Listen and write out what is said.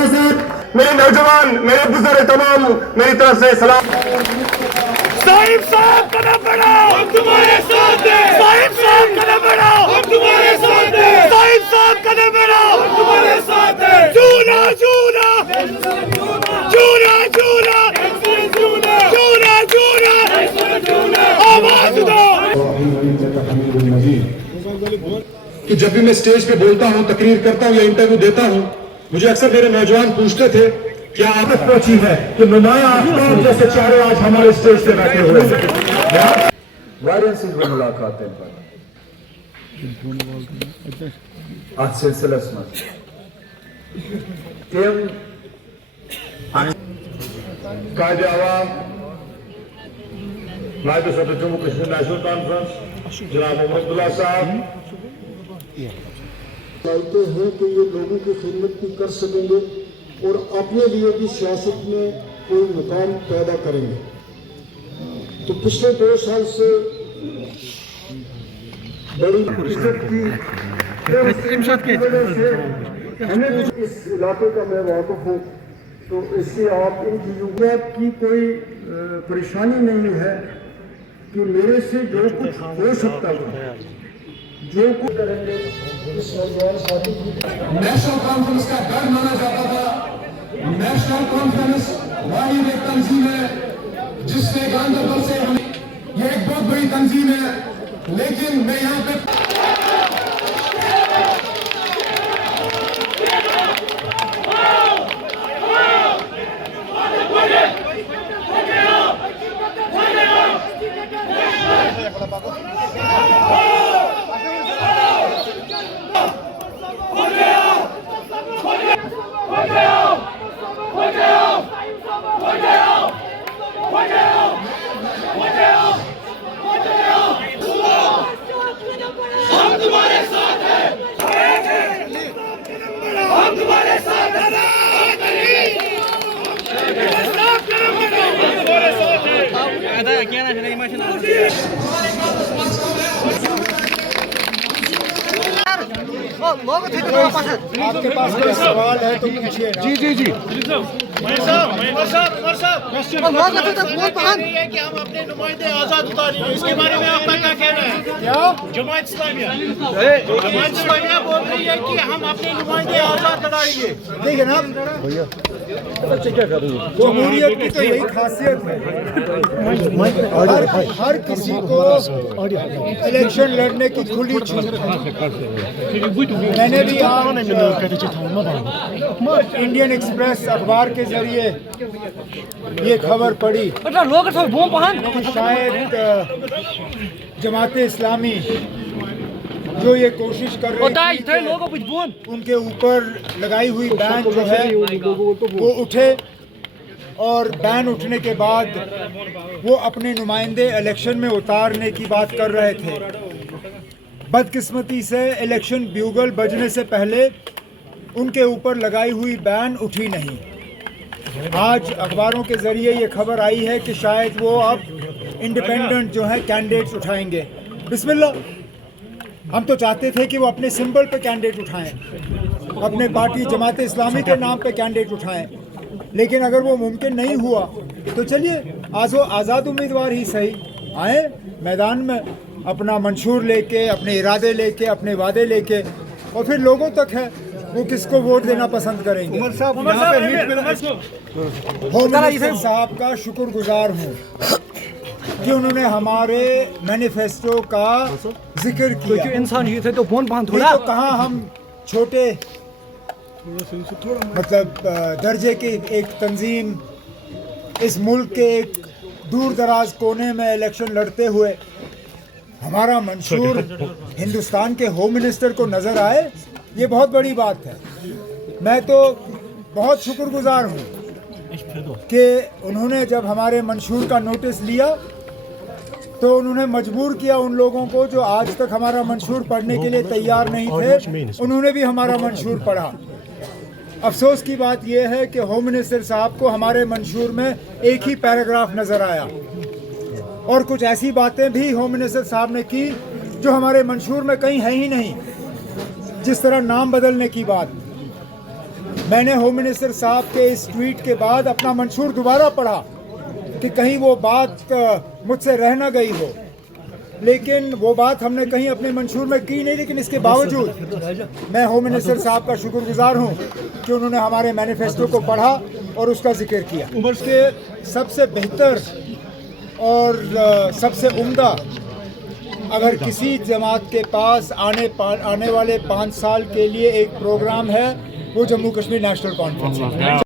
खालसा साहब, मेरे नौजवान, मेरे बुजुर्ग तमाम मेरी तरफ से सलाम। साहिब साहब कदम बढ़ाओ, हम तुम्हारे साथ हैं। साहिब साहब कदम बढ़ाओ, हम तुम्हारे साथ हैं। साहिब साहब कदम बढ़ाओ, हम तुम्हारे साथ हैं। चूना चूना चूना चूना चूना चूना चूना आवाज दो। कि जब भी मैं स्टेज पे बोलता हूँ, तकरीर करता हूँ या इंटरव्यू देता हूँ, मुझे अक्सर मेरे नौजवान पूछते थे क्या आदत पहुंची है कि नुमाया आफ्ताब जैसे चेहरे आज हमारे स्टेज पे बैठे हुए हैं। वायरसेस में मुलाकातें पर आज सिलसिला सुना टीम कायदे आवाम नायब सदर जम्मू कश्मीर नेशनल कॉन्फ्रेंस जनाब अब्दुल्ला साहब चाहते हैं कि ये लोगों की खिदमत भी कर सकेंगे और अपने लिए भी सियासत में कोई मुकाम पैदा करेंगे। तो पिछले 2 साल से बड़ी इज्जत की हमें इस इलाके का मैं वाकिफ हूँ, तो इससे आप इन चीज़ों की कोई परेशानी नहीं है कि मेरे से जो कुछ हो सकता है जो कुछ करेंगे। इस नौजवान साथी की नेशनल कॉन्फ्रेंस का गढ़ माना जाता था। नेशनल कॉन्फ्रेंस वाहिद एक तंजीम है जिसने गांधरबल से ये एक बहुत बड़ी तंजीम है, लेकिन मैं यहाँ पे आपके पास कोई सवाल है तो पूछिए। जी जी जी कि हम अपने नुमाइंदे आजाद उतारेंगे, इसके बारे में आपका क्या कहना है? क्या जमात इस्लामिया बोल रही है कि हम अपने नुमाइंदे आजाद उतारेंगे। देखिए ना, जमहूरियत की तो यही खासियत है, हर किसी को इलेक्शन लड़ने की खुली छूट है। मैंने भी इंडियन एक्सप्रेस अखबार के जरिए ये खबर पढ़ी कि शायद जमाते इस्लामी जो ये कोशिश कर रहे थे उनके ऊपर लगाई हुई बैन जो है वो उठे, और बैन उठने के बाद वो अपने नुमाइंदे इलेक्शन में उतारने की बात कर रहे थे। बदकिस्मती से इलेक्शन ब्यूगल बजने से पहले उनके ऊपर लगाई हुई बैन उठी नहीं। आज अखबारों के ज़रिए ये खबर आई है कि शायद वो अब इंडिपेंडेंट जो है कैंडिडेट्स उठाएंगे। बिस्मिल्लाह, हम तो चाहते थे कि वो अपने सिंबल पे कैंडिडेट उठाएं, अपने पार्टी जमात इस्लामी के नाम पे कैंडिडेट उठाएं, लेकिन अगर वो मुमकिन नहीं हुआ तो चलिए आज़ाद उम्मीदवार ही सही आए मैदान में, अपना मंशूर लेके, अपने इरादे लेके, अपने वादे लेके, और फिर लोगों तक है वो किसको वोट देना पसंद करेंगे। होम मिनिस्टर साहब का शुक्रगुजार हूँ कि उन्होंने हमारे मैनिफेस्टो का जिक्र किया। इंसान ही थे तो थोड़ा तो कहाँ हम छोटे मतलब दर्जे की एक तंजीम इस मुल्क के एक दूर दराज कोने में इलेक्शन लड़ते हुए हमारा मंशूर हिंदुस्तान के होम मिनिस्टर को नज़र आए, ये बहुत बड़ी बात है। मैं तो बहुत शुक्रगुजार हूँ कि उन्होंने जब हमारे मंशूर का नोटिस लिया तो उन्होंने मजबूर किया उन लोगों को जो आज तक हमारा मंशूर पढ़ने के लिए तैयार नहीं थे, उन्होंने भी हमारा मंशूर पढ़ा। अफसोस की बात यह है कि होम मिनिस्टर साहब को हमारे मंशूर में एक ही पैराग्राफ नज़र आया, और कुछ ऐसी बातें भी होम मिनिस्टर साहब ने की जो हमारे मंशूर में कहीं है ही नहीं, जिस तरह नाम बदलने की बात। मैंने होम मिनिस्टर साहब के इस ट्वीट के बाद अपना मंशूर दोबारा पढ़ा कि कहीं वो बात मुझसे रह ना गई हो, लेकिन वो बात हमने कहीं अपने मंशूर में की नहीं। लेकिन इसके बावजूद मैं होम मिनिस्टर साहब का शुक्रगुजार हूँ कि उन्होंने हमारे मैनिफेस्टो को पढ़ा और उसका जिक्र किया। उसके सबसे बेहतर और सबसे उम्दा अगर किसी जमात के पास आने वाले 5 साल के लिए एक प्रोग्राम है, वो जम्मू कश्मीर नेशनल कॉन्फ्रेंस है।